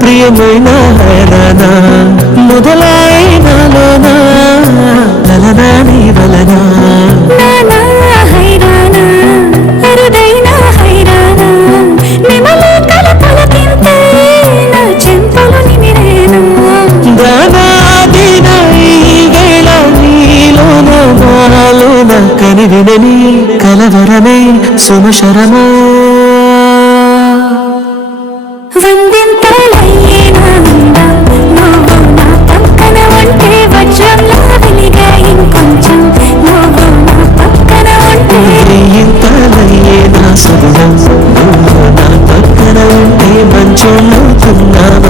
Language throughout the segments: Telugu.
ప్రియమైన హరనా మొదలైనలోనా లలనా నీ వలనా నానా హైరానా అరుదైన హైరానా నిమలి కలపలకింతే నా చెంపలు నిమిరేనా దానాదిన ఈ వేళ నీలోన నాలోన కనివినని కలవరమే సుమశరమా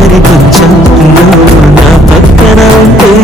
మరి కొంచెం నా పక్కన ఉంటే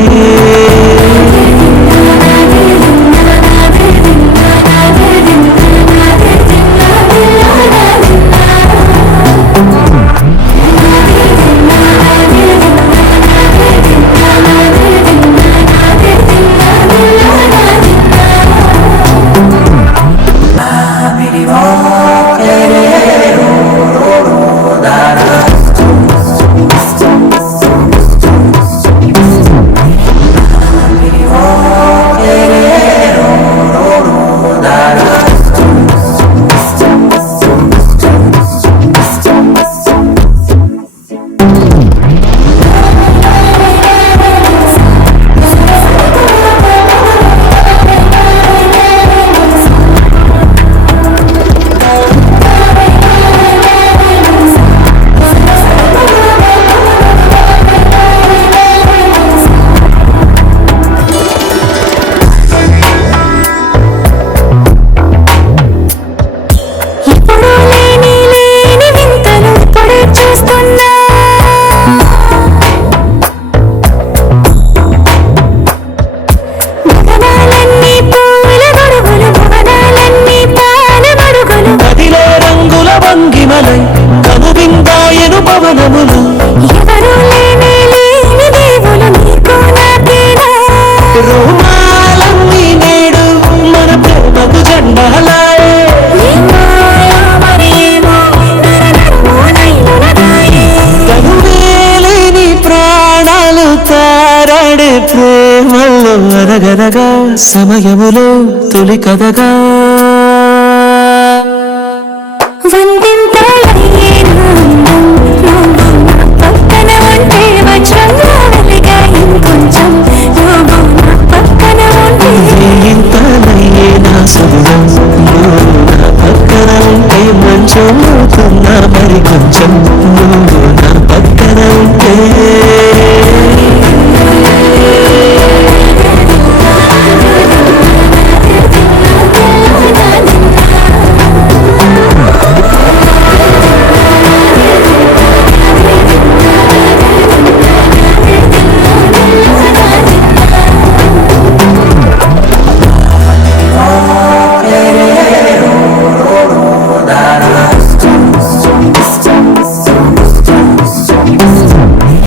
కనువిందాయను పవనములు ఎవరు లేని దేవులు నీకు నాకేనా రోమాలన్నీ నేడు మన ప్రేమకు జెండాలాయే కనువేలేని ప్రాణాలు తారాడే ప్రేమలో అరగరగా సమయములో తొలి కథగా పక్కన ఉంటే మంచం అవుతున్నా మరి కొంచెం